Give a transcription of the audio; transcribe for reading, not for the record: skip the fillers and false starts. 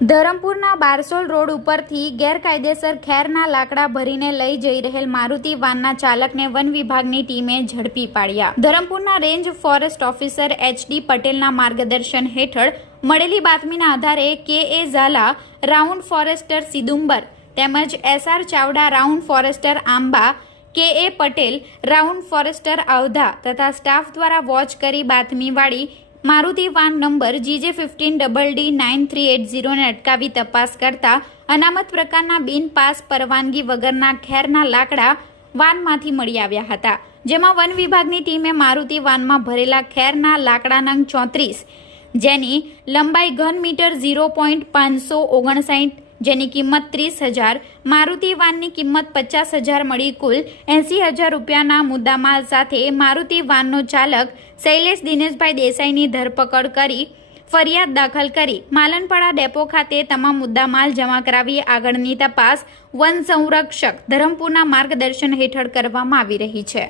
ધરમપુરના બારસોલ road ઉપરથી ગેરકાયદેસર ખેરના લાકડા ભરીને લઈ જઈ રહેલ મારુતિ વાનના ચાલકને વન વિભાગની ટીમે ઝડપી પાડ્યા। ધરમપુરના રેન્જ ફોરેસ્ટ ઓફિસર એચ.ડી. પટેલના માર્ગદર્શન હેઠળ મળેલી બાતમીના આધારે કે.એ. ઝાલા રાઉન્ડ ફોરેસ્ટર સિદુંબર તેમજ એસ.આર. ચાવડા રાઉન્ડ ફોરેસ્ટર આંબા, કે.એ. પટેલ રાઉન્ડ ફોરેસ્ટર આવધા તથા સ્ટાફ દ્વારા વોચ કરી બાતમીવાળી મારુતિ વાન નંબર GJ15DD9380 ને અટકાવી તપાસ કરતા અનામત પ્રકારના બિન પાસ પરવાનગી વગરના ખેરના લાકડા વાનમાંથી મળી આવ્યા હતા, જેમાં વન વિભાગની ટીમે મારુતિ વાનમાં ભરેલા ખેરના લાકડા નંગ 34 જેની લંબાઈ ઘન મીટર 0.559 જેની કિંમત 30,000, મારુતિ વાનની કિંમત 50,000 મળી કુલ 80,000 રૂપિયાના મુદ્દામાલ સાથે મારુતિ વાનનો ચાલક શૈલેષ દિનેશભાઈ દેસાઈની ધરપકડ કરી ફરિયાદ દાખલ કરી માલનપાડા ડેપો ખાતે તમામ મુદ્દામાલ જમા કરાવી આગળની તપાસ વન સંરક્ષક ધરમપુરના માર્ગદર્શન હેઠળ કરવામાં આવી રહી છે।